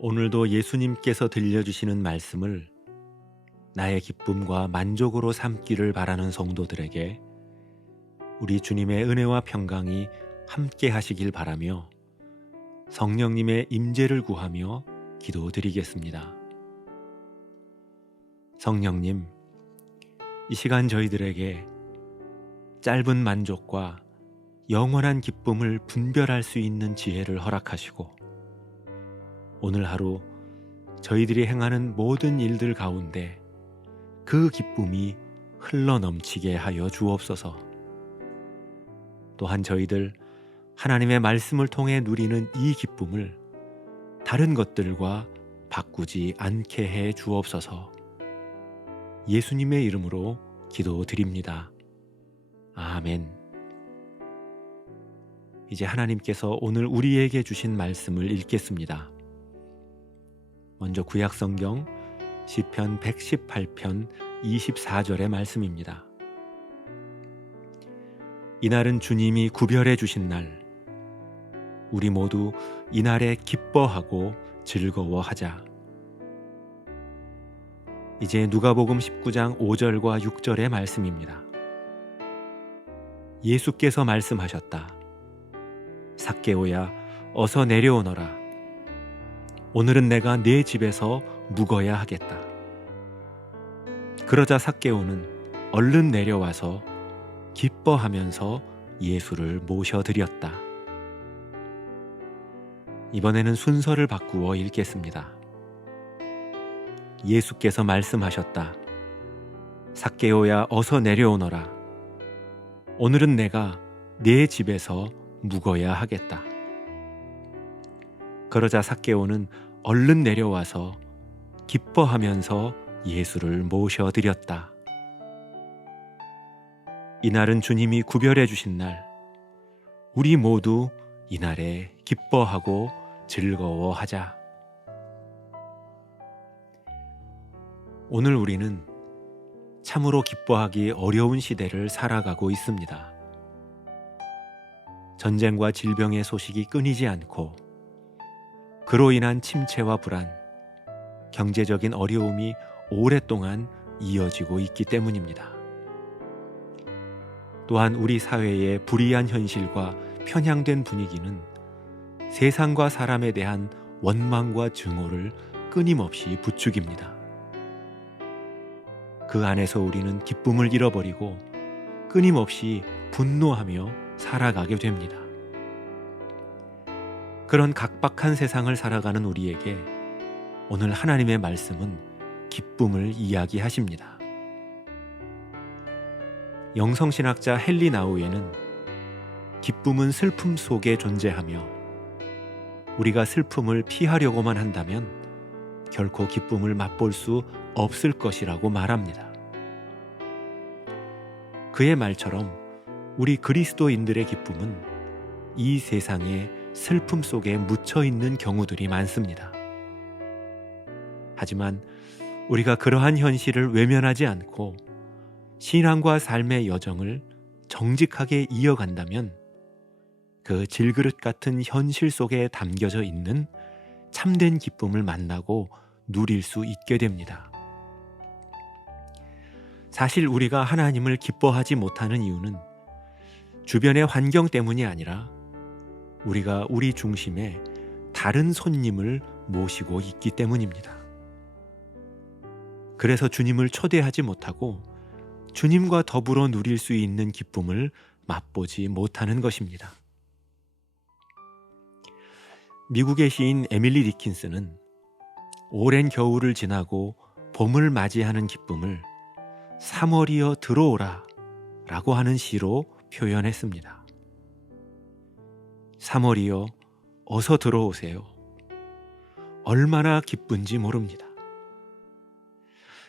오늘도 예수님께서 들려주시는 말씀을 나의 기쁨과 만족으로 삼기를 바라는 성도들에게 우리 주님의 은혜와 평강이 함께 하시길 바라며 성령님의 임재를 구하며 기도드리겠습니다. 성령님, 이 시간 저희들에게 짧은 만족과 영원한 기쁨을 분별할 수 있는 지혜를 허락하시고 오늘 하루 저희들이 행하는 모든 일들 가운데 그 기쁨이 흘러넘치게 하여 주옵소서. 또한 저희들 하나님의 말씀을 통해 누리는 이 기쁨을 다른 것들과 바꾸지 않게 해 주옵소서. 예수님의 이름으로 기도드립니다. 아멘. 이제 하나님께서 오늘 우리에게 주신 말씀을 읽겠습니다. 먼저 구약성경 시편 118편 24절의 말씀입니다. 이날은 주님이 구별해 주신 날, 우리 모두 이날에 기뻐하고 즐거워하자. 이제 누가복음 19장 5절과 6절의 말씀입니다. 예수께서 말씀하셨다. 삭개오야, 어서 내려오너라. 오늘은 내가 네 집에서 묵어야 하겠다. 그러자 삭개오는 얼른 내려와서 기뻐하면서 예수를 모셔드렸다. 이번에는 순서를 바꾸어 읽겠습니다. 예수께서 말씀하셨다. 삭개오야, 어서 내려오너라. 오늘은 내가 네 집에서 묵어야 하겠다. 그러자 삭개오는 얼른 내려와서 기뻐하면서 예수를 모셔드렸다. 이날은 주님이 구별해 주신 날, 우리 모두 이날에 기뻐하고 즐거워하자. 오늘 우리는 참으로 기뻐하기 어려운 시대를 살아가고 있습니다. 전쟁과 질병의 소식이 끊이지 않고 그로 인한 침체와 불안, 경제적인 어려움이 오랫동안 이어지고 있기 때문입니다. 또한 우리 사회의 불이한 현실과 편향된 분위기는 세상과 사람에 대한 원망과 증오를 끊임없이 부추깁니다. 그 안에서 우리는 기쁨을 잃어버리고 끊임없이 분노하며 살아가게 됩니다. 그런 각박한 세상을 살아가는 우리에게 오늘 하나님의 말씀은 기쁨을 이야기하십니다. 영성신학자 헨리 나우에는 기쁨은 슬픔 속에 존재하며 우리가 슬픔을 피하려고만 한다면 결코 기쁨을 맛볼 수 없을 것이라고 말합니다. 그의 말처럼 우리 그리스도인들의 기쁨은 이 세상의 슬픔 속에 묻혀 있는 경우들이 많습니다. 하지만 우리가 그러한 현실을 외면하지 않고 신앙과 삶의 여정을 정직하게 이어간다면 그 질그릇 같은 현실 속에 담겨져 있는 참된 기쁨을 만나고 누릴 수 있게 됩니다. 사실 우리가 하나님을 기뻐하지 못하는 이유는 주변의 환경 때문이 아니라 우리가 우리 중심에 다른 손님을 모시고 있기 때문입니다. 그래서 주님을 초대하지 못하고 주님과 더불어 누릴 수 있는 기쁨을 맛보지 못하는 것입니다. 미국의 시인 에밀리 디킨스는 오랜 겨울을 지나고 봄을 맞이하는 기쁨을 3월이여 들어오라 라고 하는 시로 표현했습니다. 3월이여 어서 들어오세요. 얼마나 기쁜지 모릅니다.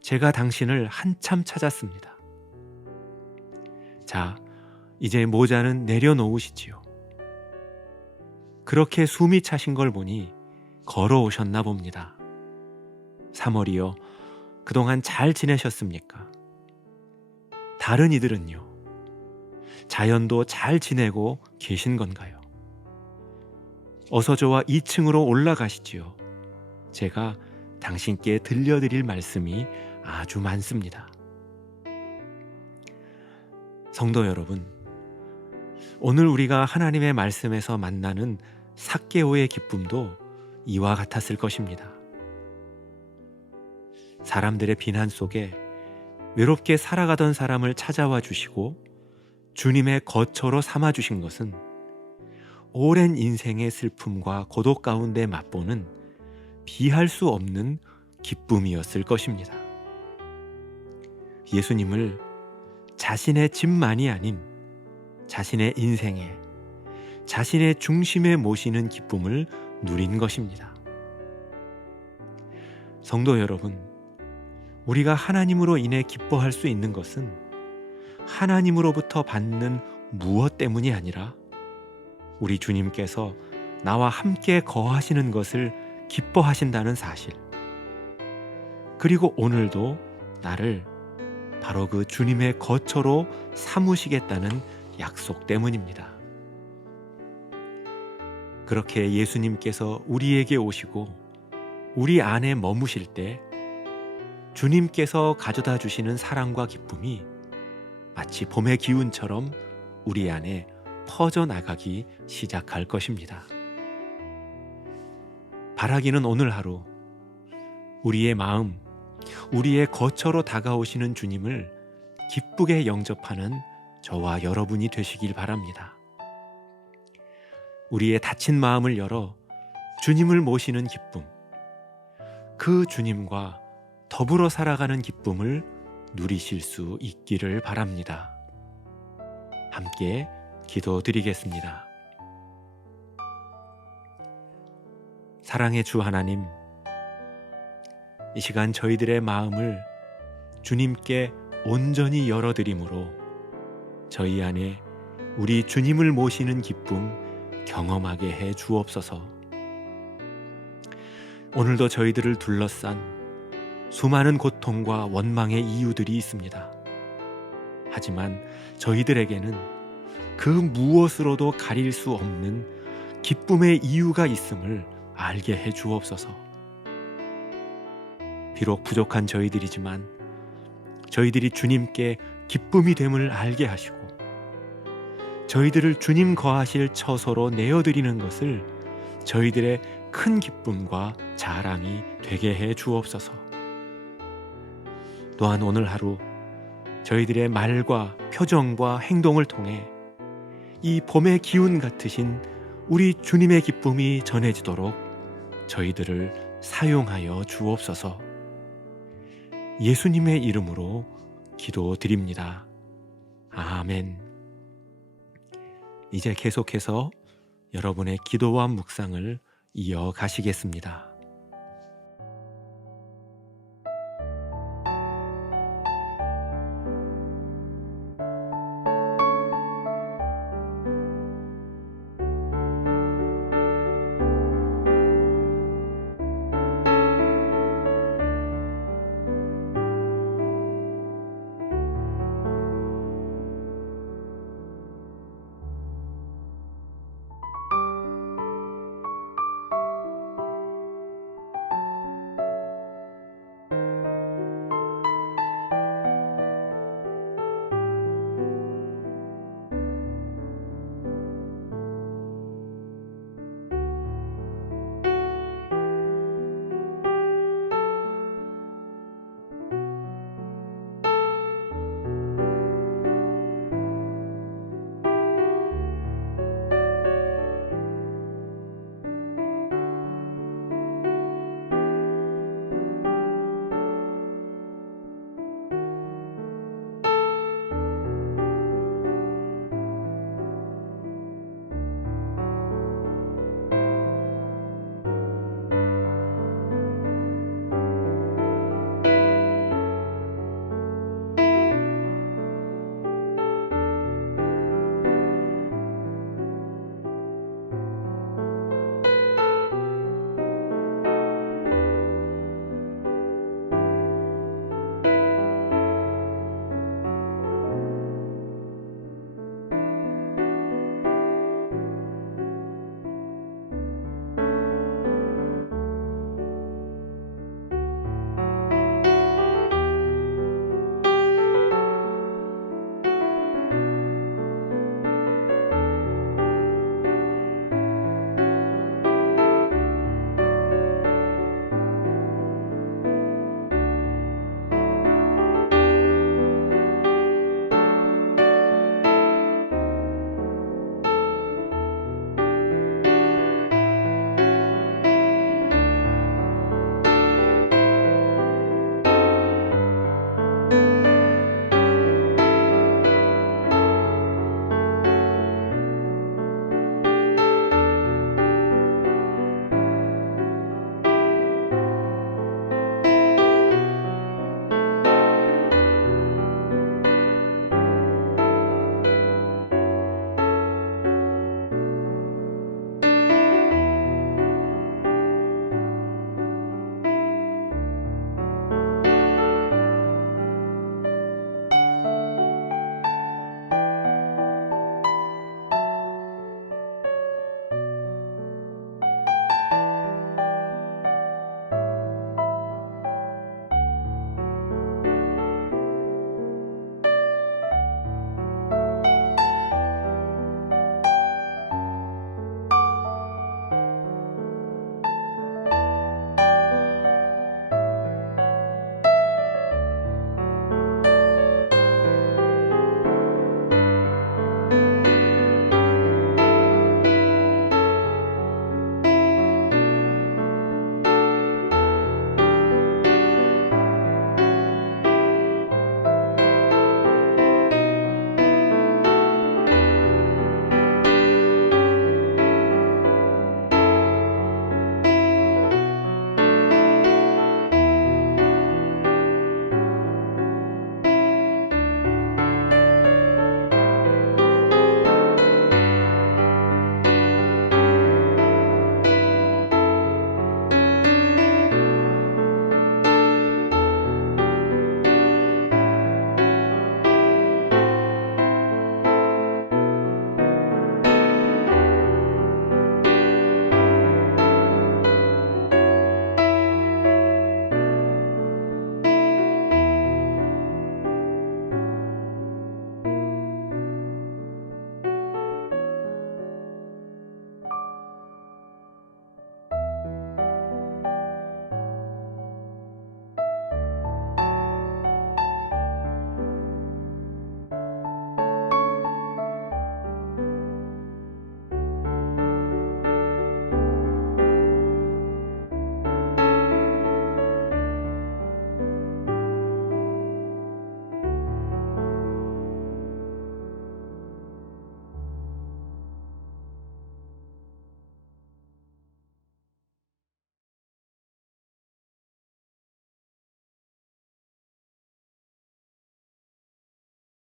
제가 당신을 한참 찾았습니다. 자, 이제 모자는 내려놓으시지요. 그렇게 숨이 차신 걸 보니 걸어오셨나 봅니다. 3월이여, 그동안 잘 지내셨습니까? 다른 이들은요? 자연도 잘 지내고 계신 건가요? 어서 저와 2층으로 올라가시지요. 제가 당신께 들려드릴 말씀이 아주 많습니다. 성도 여러분, 오늘 우리가 하나님의 말씀에서 만나는 삭개오의 기쁨도 이와 같았을 것입니다. 사람들의 비난 속에 외롭게 살아가던 사람을 찾아와 주시고 주님의 거처로 삼아 주신 것은 오랜 인생의 슬픔과 고독 가운데 맛보는 비할 수 없는 기쁨이었을 것입니다. 예수님을 자신의 집만이 아닌 자신의 인생에, 자신의 중심에 모시는 기쁨을 누린 것입니다. 성도 여러분, 우리가 하나님으로 인해 기뻐할 수 있는 것은 하나님으로부터 받는 무엇 때문이 아니라 우리 주님께서 나와 함께 거하시는 것을 기뻐하신다는 사실, 그리고 오늘도 나를 바로 그 주님의 거처로 삼으시겠다는 약속 때문입니다. 그렇게 예수님께서 우리에게 오시고 우리 안에 머무실 때 주님께서 가져다 주시는 사랑과 기쁨이 마치 봄의 기운처럼 우리 안에 퍼져나가기 시작할 것입니다. 바라기는 오늘 하루 우리의 마음, 우리의 거처로 다가오시는 주님을 기쁘게 영접하는 저와 여러분이 되시길 바랍니다. 우리의 닫힌 마음을 열어 주님을 모시는 기쁨, 그 주님과 더불어 살아가는 기쁨을 누리실 수 있기를 바랍니다. 함께 기도드리겠습니다. 사랑의 주 하나님, 이 시간 저희들의 마음을 주님께 온전히 열어드림으로 저희 안에 우리 주님을 모시는 기쁨 경험하게 해 주옵소서. 오늘도 저희들을 둘러싼 수많은 고통과 원망의 이유들이 있습니다. 하지만 저희들에게는 그 무엇으로도 가릴 수 없는 기쁨의 이유가 있음을 알게 해 주옵소서. 비록 부족한 저희들이지만 저희들이 주님께 기쁨이 됨을 알게 하시고 저희들을 주님 거하실 처소로 내어드리는 것을 저희들의 큰 기쁨과 자랑이 되게 해 주옵소서. 또한 오늘 하루 저희들의 말과 표정과 행동을 통해 이 봄의 기운 같으신 우리 주님의 기쁨이 전해지도록 저희들을 사용하여 주옵소서. 예수님의 이름으로 기도드립니다. 아멘. 이제 계속해서 여러분의 기도와 묵상을 이어가시겠습니다.